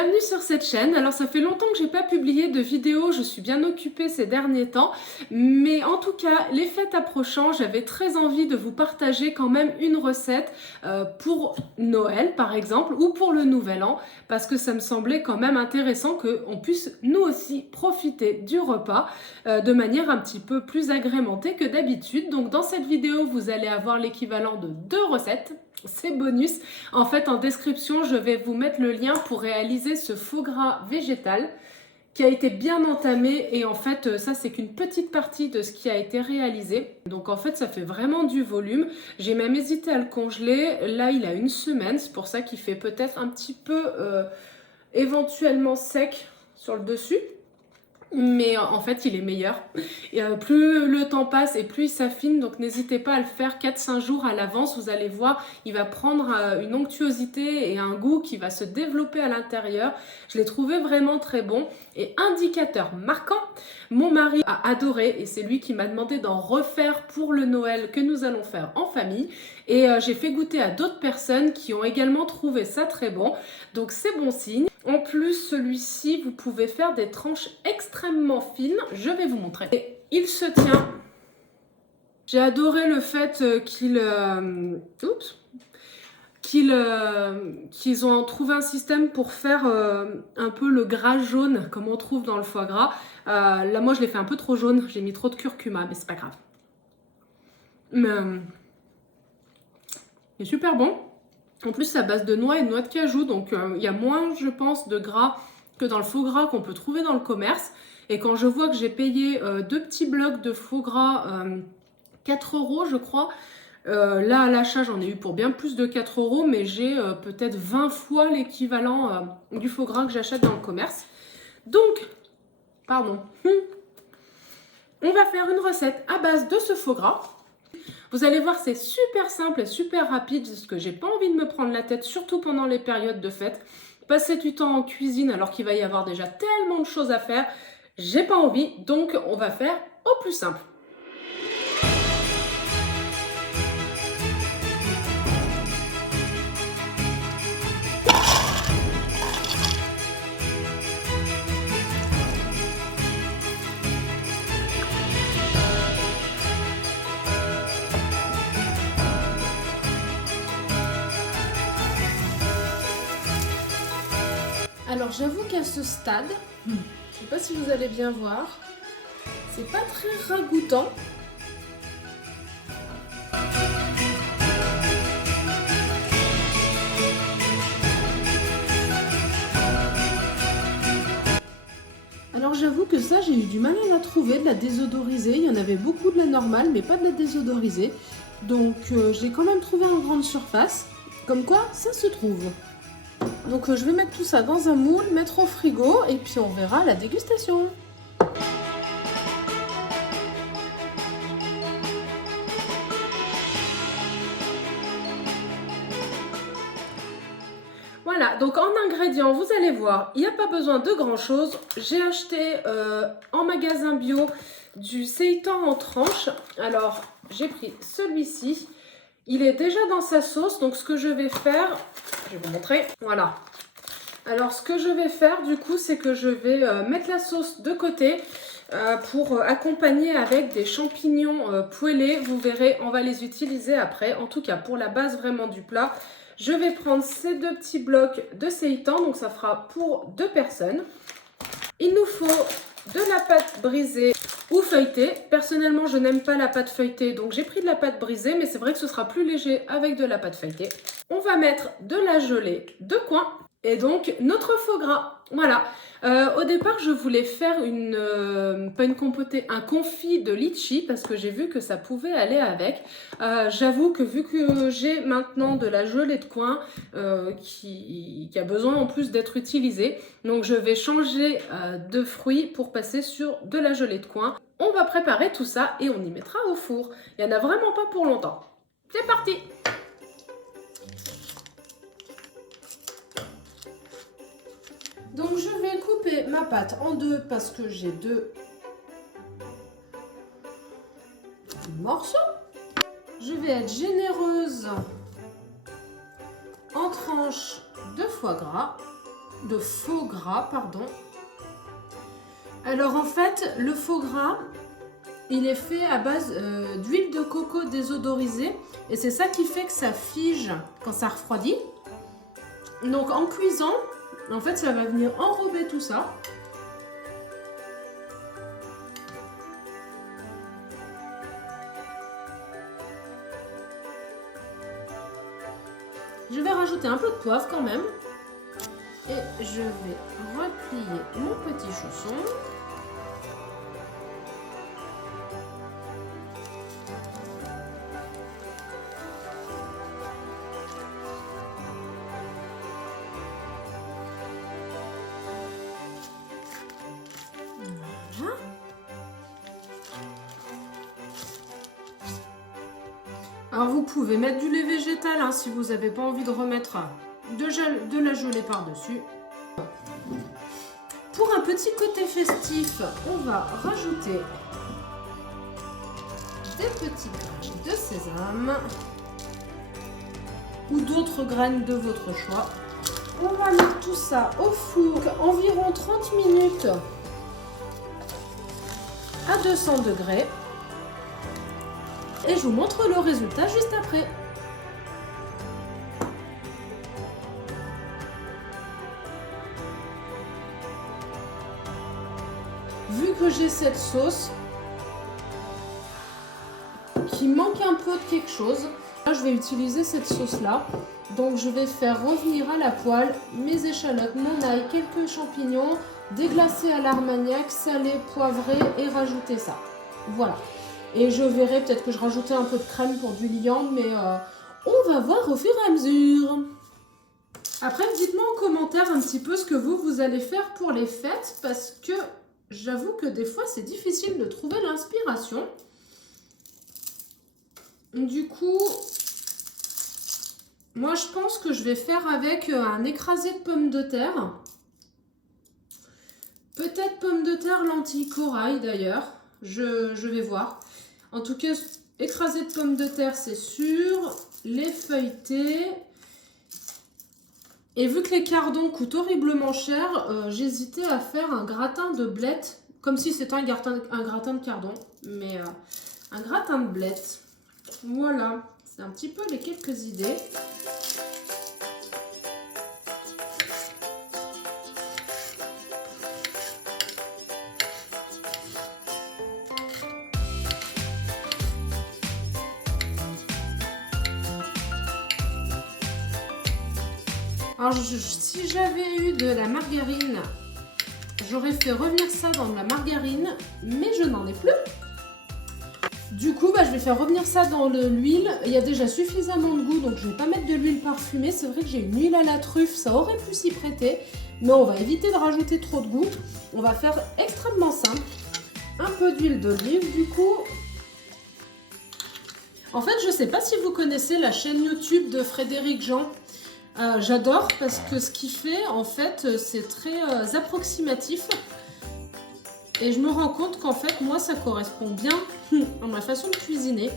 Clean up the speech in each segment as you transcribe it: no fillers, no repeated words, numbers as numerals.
Bienvenue sur cette chaîne. Alors ça fait longtemps que j'ai pas publié de vidéo, je suis bien occupée ces derniers temps, mais en tout cas les fêtes approchant, j'avais très envie de vous partager quand même une recette pour Noël par exemple ou pour le Nouvel An, parce que ça me semblait quand même intéressant qu'on puisse nous aussi profiter du repas de manière un petit peu plus agrémentée que d'habitude. Donc dans cette vidéo vous allez avoir l'équivalent de 2 recettes. C'est bonus. En fait, en description, je vais vous mettre le lien pour réaliser ce faux gras végétal qui a été bien entamé. Et en fait, ça, c'est qu'une petite partie de ce qui a été réalisé. Donc en fait, ça fait vraiment du volume. J'ai même hésité à le congeler. Là, il a une semaine. C'est pour ça qu'il fait peut-être un petit peu éventuellement sec sur le dessus. Mais en fait il est meilleur et plus le temps passe et plus il s'affine, donc n'hésitez pas à le faire 4-5 jours à l'avance. Vous allez voir, il va prendre une onctuosité et un goût qui va se développer à l'intérieur. Je l'ai trouvé vraiment très bon. Et indicateur marquant, mon mari a adoré et c'est lui qui m'a demandé d'en refaire pour le Noël que nous allons faire en famille. Et j'ai fait goûter à d'autres personnes qui ont également trouvé ça très bon, donc c'est bon signe. En plus, celui-ci, vous pouvez faire des tranches extrêmement fines. Je vais vous montrer. Et il se tient. J'ai adoré le fait qu'ils ont trouvé un système pour faire un peu le gras jaune, comme on trouve dans le foie gras. Là, moi, je l'ai fait un peu trop jaune. J'ai mis trop de curcuma, mais c'est pas grave. Mais il est super bon. En plus, c'est à base de noix et de noix de cajou, donc il y a moins, je pense, de gras que dans le faux gras qu'on peut trouver dans le commerce. Et quand je vois que j'ai payé 2 petits blocs de faux gras 4 € je crois, là à l'achat j'en ai eu pour bien plus de 4 €, mais j'ai peut-être 20 fois l'équivalent du faux gras que j'achète dans le commerce. Donc, pardon, on va faire une recette à base de ce faux gras. Vous allez voir, c'est super simple et super rapide parce que j'ai pas envie de me prendre la tête, surtout pendant les périodes de fête. Passer du temps en cuisine alors qu'il va y avoir déjà tellement de choses à faire, j'ai pas envie, donc on va faire au plus simple. Alors j'avoue qu'à ce stade, je sais pas si vous allez bien voir, c'est pas très ragoûtant. Alors j'avoue que ça, j'ai eu du mal à la trouver, de la désodorisée. Il y en avait beaucoup de la normale, mais pas de la désodorisée. Donc je l'ai quand même trouvé en grande surface. Comme quoi, ça se trouve. Donc je vais mettre tout ça dans un moule, mettre au frigo et puis on verra la dégustation. Voilà, donc en ingrédients, vous allez voir, il n'y a pas besoin de grand chose. J'ai acheté en magasin bio du seitan en tranches. Alors j'ai pris celui-ci. Il est déjà dans sa sauce, donc ce que je vais faire, je vais vous montrer, voilà. Alors ce que je vais faire du coup, c'est que je vais mettre la sauce de côté pour accompagner avec des champignons poêlés. Vous verrez, on va les utiliser après. En tout cas, pour la base vraiment du plat, je vais prendre ces 2 petits blocs de seitan, donc ça fera pour 2 personnes. Il nous faut de la pâte brisée ou feuilletée. Personnellement, je n'aime pas la pâte feuilletée, donc j'ai pris de la pâte brisée, mais c'est vrai que ce sera plus léger avec de la pâte feuilletée. On va mettre de la gelée de coin et donc notre faux gras. Voilà. Au départ, je voulais faire pas une compotée, un confit de litchi parce que j'ai vu que ça pouvait aller avec. J'avoue que vu que j'ai maintenant de la gelée de coin qui a besoin en plus d'être utilisée, donc je vais changer de fruits pour passer sur de la gelée de coin. On va préparer tout ça et on y mettra au four. Il n'y en a vraiment pas pour longtemps. C'est parti! Donc je vais couper ma pâte en 2 parce que j'ai 2 morceaux. Je vais être généreuse en tranches de foie gras. de faux gras, pardon. Alors en fait, le faux gras, il est fait à base d'huile de coco désodorisée et c'est ça qui fait que ça fige quand ça refroidit. Donc en cuisant, en fait, ça va venir enrober tout ça. Je vais rajouter un peu de poivre quand même. Et je vais replier mon petit chausson. Voilà. Alors vous pouvez mettre du lait végétal hein, si vous n'avez pas envie de remettre de la gelée par-dessus. Pour un petit côté festif, on va rajouter des petites graines de sésame ou d'autres graines de votre choix. On va mettre tout ça au four environ 30 minutes à 200 degrés. Et je vous montre le résultat juste après. Vu que j'ai cette sauce qui manque un peu de quelque chose, là je vais utiliser cette sauce là. Donc je vais faire revenir à la poêle mes échalotes, mon ail, quelques champignons, déglacés à l'armagnac, salés, poivrés et rajouter ça. Voilà. Et je verrai peut-être que je rajouterai un peu de crème pour du liant, mais on va voir au fur et à mesure. Après, dites-moi en commentaire un petit peu ce que vous allez faire pour les fêtes, parce que j'avoue que des fois, c'est difficile de trouver l'inspiration. Du coup, moi, je pense que je vais faire avec un écrasé de pommes de terre. Peut-être pommes de terre, lentilles, corail d'ailleurs. Je vais voir. En tout cas, écrasé de pommes de terre, c'est sûr. Les feuilletés. Et vu que les cardons coûtent horriblement cher, j'hésitais à faire un gratin de blettes. Comme si c'était un gratin de cardon. Mais un gratin de blettes. Voilà. C'est un petit peu les quelques idées. Alors, si j'avais eu de la margarine, j'aurais fait revenir ça dans de la margarine, mais je n'en ai plus. Du coup, je vais faire revenir ça dans l'huile. Il y a déjà suffisamment de goût, donc je ne vais pas mettre de l'huile parfumée. C'est vrai que j'ai une huile à la truffe, ça aurait pu s'y prêter, mais on va éviter de rajouter trop de goût. On va faire extrêmement simple. Un peu d'huile d'olive, du coup. En fait, je ne sais pas si vous connaissez la chaîne YouTube de Frédéric Jean. J'adore parce que ce qu'il fait, en fait, c'est très approximatif. Et je me rends compte qu'en fait, moi, ça correspond bien à ma façon de cuisiner.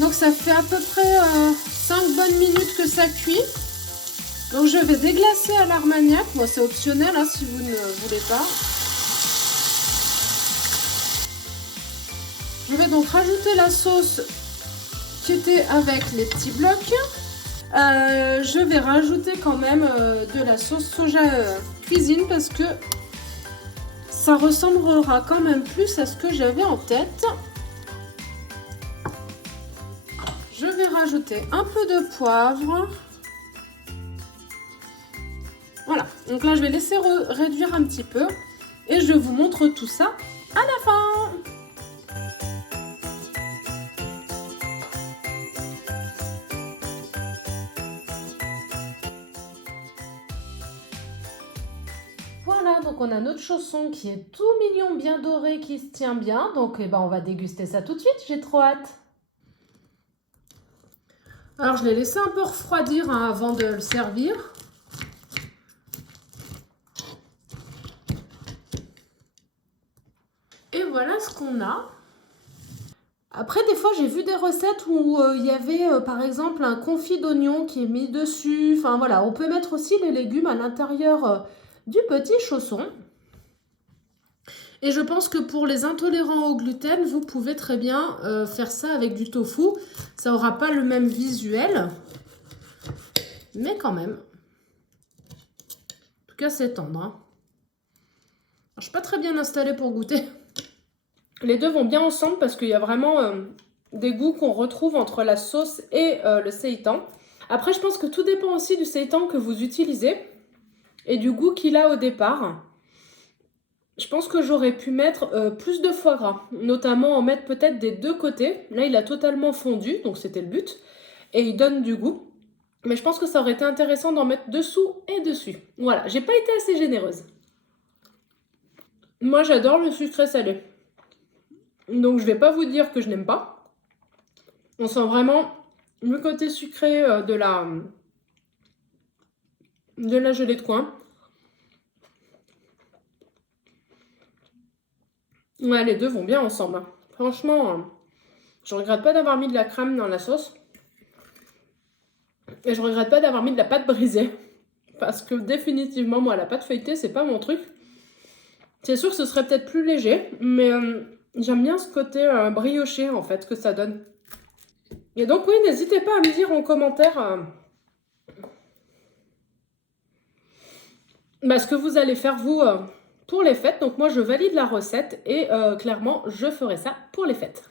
Donc ça fait à peu près 5 bonnes minutes que ça cuit. Donc je vais déglacer à l'armagnac. Moi c'est optionnel hein, si vous ne voulez pas. Je vais donc rajouter la sauce qui était avec les petits blocs. Je vais rajouter quand même de la sauce soja cuisine parce que ça ressemblera quand même plus à ce que j'avais en tête. Je vais rajouter un peu de poivre. Voilà, donc là je vais laisser réduire un petit peu et je vous montre tout ça à la fin. Voilà, donc on a notre chausson qui est tout mignon, bien doré, qui se tient bien. Donc on va déguster ça tout de suite, j'ai trop hâte. Alors je l'ai laissé un peu refroidir hein, avant de le servir. qu'on a. Après, des fois, j'ai vu des recettes où il y avait, par exemple, un confit d'oignon qui est mis dessus. Enfin, voilà, on peut mettre aussi les légumes à l'intérieur du petit chausson. Et je pense que pour les intolérants au gluten, vous pouvez très bien faire ça avec du tofu. Ça n'aura pas le même visuel, mais quand même. En tout cas, c'est tendre. Hein. Je ne suis pas très bien installée pour goûter. Les deux vont bien ensemble parce qu'il y a vraiment des goûts qu'on retrouve entre la sauce et le seitan. Après, je pense que tout dépend aussi du seitan que vous utilisez et du goût qu'il a au départ. Je pense que j'aurais pu mettre plus de foie gras, notamment en mettre peut-être des deux côtés. Là, il a totalement fondu, donc c'était le but. Et il donne du goût. Mais je pense que ça aurait été intéressant d'en mettre dessous et dessus. Voilà, j'ai pas été assez généreuse. Moi, j'adore le sucré salé. Donc, je vais pas vous dire que je n'aime pas. On sent vraiment le côté sucré de la gelée de coin. Ouais, les deux vont bien ensemble. Franchement, je regrette pas d'avoir mis de la crème dans la sauce. Et je regrette pas d'avoir mis de la pâte brisée. Parce que définitivement, moi, la pâte feuilletée, c'est pas mon truc. C'est sûr que ce serait peut-être plus léger. Mais j'aime bien ce côté brioché, en fait, que ça donne. Et donc, oui, n'hésitez pas à me dire en commentaire ce que vous allez faire, vous, pour les fêtes. Donc, moi, je valide la recette. Et clairement, je ferai ça pour les fêtes.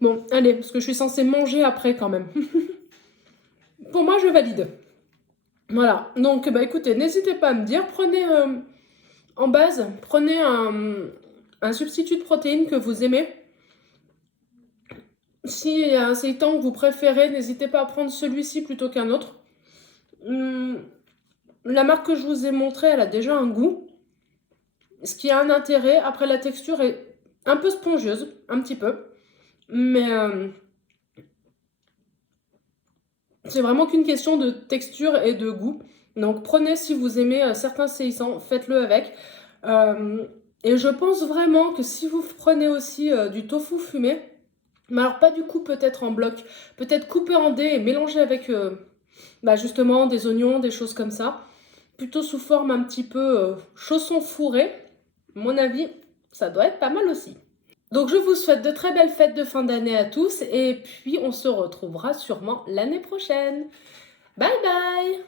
Bon, allez, parce que je suis censée manger après quand même. Pour moi, je valide. Voilà, donc bah écoutez, n'hésitez pas à me dire, prenez en base, prenez un substitut de protéines que vous aimez. S'il y a un seitan que vous préférez, n'hésitez pas à prendre celui-ci plutôt qu'un autre. La marque que je vous ai montrée, elle a déjà un goût. Ce qui a un intérêt, après la texture est un peu spongieuse, un petit peu. Mais c'est vraiment qu'une question de texture et de goût. Donc prenez, si vous aimez certains saisons, faites-le avec. Et je pense vraiment que si vous prenez aussi du tofu fumé, mais alors pas du coup peut-être en bloc, peut-être coupé en dés et mélangé avec justement des oignons, des choses comme ça, plutôt sous forme un petit peu chausson fourré, à mon avis, ça doit être pas mal aussi. Donc je vous souhaite de très belles fêtes de fin d'année à tous et puis on se retrouvera sûrement l'année prochaine. Bye bye!